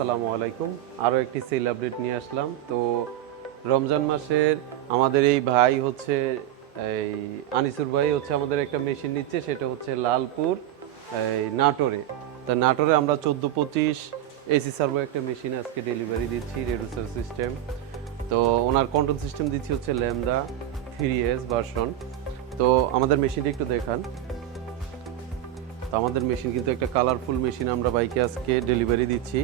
আসসালামু আলাইকুম। আরও একটি সেল আপডেট নিয়ে আসলাম। তো রমজান মাসের আমাদের এই ভাই হচ্ছে এই আনিসুর ভাই হচ্ছে আমাদের একটা মেশিন নিচ্ছে, সেটা হচ্ছে লালপুর এই নাটোরে। তা নাটোরে আমরা 14-25 এসি সার্ভো একটা মেশিন আজকে ডেলিভারি দিচ্ছি, রেডুসার সিস্টেম। তো ওনার কন্ট্রোল সিস্টেম দিচ্ছি হচ্ছে ল্যামডা 3S ভার্সন। তো আমাদের মেশিনটা একটু দেখান। তো আমাদের মেশিন কিন্তু একটা কালারফুল মেশিন আমরা বাইকে আজকে ডেলিভারি দিচ্ছি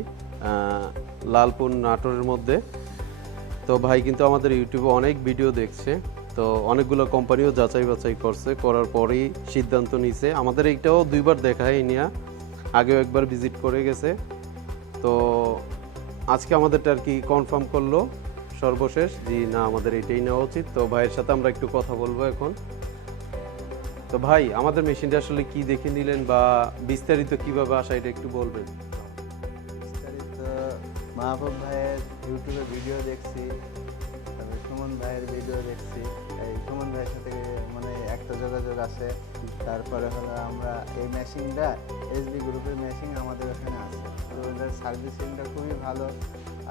লালপুর নাটোরের মধ্যে। তো ভাই কিন্তু আমাদের ইউটিউবে অনেক ভিডিও দেখছে, তো অনেকগুলো কোম্পানিও যাচাই বাছাই করছে, করার পরেই সিদ্ধান্ত নিছে। আমাদের এইটাও দুইবার দেখায় নিয়া, আগেও একবার ভিজিট করে গেছে। তো আজকে আমাদেরটা আর কি কনফার্ম করলো সর্বশেষ জি না আমাদের এটাই নেওয়া উচিত। তো ভাইয়ের সাথে আমরা একটু কথা বলবো এখন। তো ভাই আমাদের মেশিনটা আসলে কি দেখে নিলেন বা বিস্তারিত কিভাবে আসা এটা একটু বলবেন। বিস্তারিত মাহবুব ভাইয়ের ইউটিউবে ভিডিও দেখছি, তারপরে সুমন ভাইয়ের ভিডিও দেখছি। এই সুমন ভাইয়ের সাথে মানে একটা যোগাযোগ আছে। তারপরে হলো আমরা এই মেশিনটা এসবি গ্রুপের মেশিন আমাদের ওখানে আছে, তো ওদের সার্ভিসিংটা খুবই ভালো।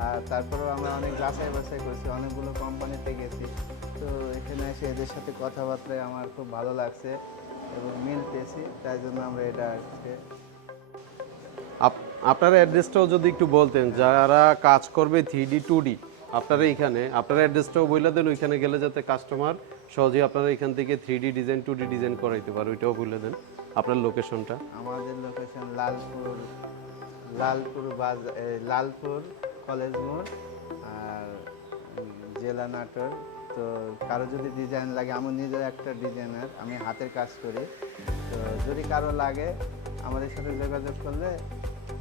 আর তারপরেও আমরা অনেক যাচাই বাছাই করছি, অনেকগুলো কোম্পানিতে গেছি। তো এখানে এসে এদের সাথে কথাবার্তায় আমার খুব ভালো লাগছে এবং মিল পেয়েছি, তাই জন্য আমরা এটা আজকে আপনার অ্যাড্রেসটাও যদি একটু বলতেন, যারা কাজ করবে 3D 2D আপনারা এইখানে আপনার অ্যাড্রেসটাও বলে দেন, ওইখানে গেলে যাতে কাস্টমার সহজেই আপনারা এখান থেকে 3D ডিজাইন 2D ডিজাইন করাইতে পারে, ওইটাও বলে দেন আপনার লোকেশনটা। আমাদের লোকেশন লালপুর কলেজ মোড় আর জেলা নাটোর। তো কারো যদি ডিজাইন লাগে, আমার নিজের একটা ডিজাইনার, আমি হাতের কাজ করি। তো যদি কারো লাগে আমাদের সাথে যোগাযোগ করলে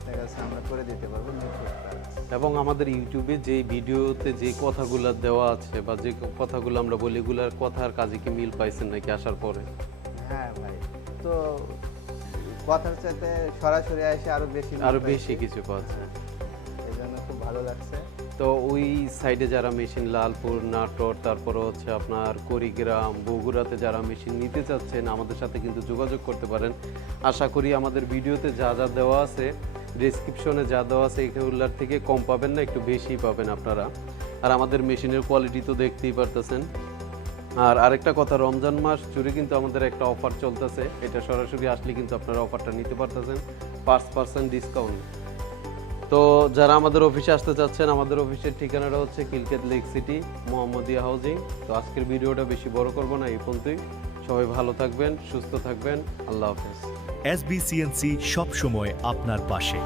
দেখা যাচ্ছে আমরা করে দিতে পারবো নিখুঁত কাজ। এবং আমাদের ইউটিউবে যে ভিডিওতে যে কথাগুলো দেওয়া আছে বা যে কথাগুলো আমরা বলি, এগুলার কথার কাজে কি মিল পাইছেন নাকি আসার পরে? হ্যাঁ ভাই, তো কথার চাইতে সরাসরি এসে আরো বেশি কিছু পাচ্ছে, এই জন্য খুব ভালো লাগছে। তো ওই সাইডে যারা মেশিন লালপুর নাটোর তারপরে হচ্ছে আপনার কুড়িগ্রাম বগুড়াতে যারা মেশিন নিতে চাচ্ছেন আমাদের সাথে কিন্তু যোগাযোগ করতে পারেন। আশা করি আমাদের ভিডিওতে যা যা দেওয়া আছে, ডেসক্রিপশনে যা দেওয়া আছে, এগুলোর থেকে কম পাবেন না, একটু বেশি পাবেন আপনারা। আর আমাদের মেশিনের কোয়ালিটি তো দেখতেই পারতেছেন। আর আরেকটা কথা, রমজান মাস জুড়ে কিন্তু আমাদের একটা অফার চলতেছে, এটা সরাসরি আসলে কিন্তু আপনারা অফারটা নিতে পারতেছেন 5% ডিসকাউন্ট। তো যারা আমাদের অফিসে আসতে চাচ্ছেন, আমাদের অফিসের ঠিকানাটা হচ্ছে Khilkhet lake city, Mohammadia housing. তো আজকের ভিডিওটা বেশি বড় করব না, এই পর্যন্তই। সবাই ভালো থাকবেন, সুস্থ থাকবেন, আল্লাহ হাফেজ। SBCNC সব সময় আপনার পাশে।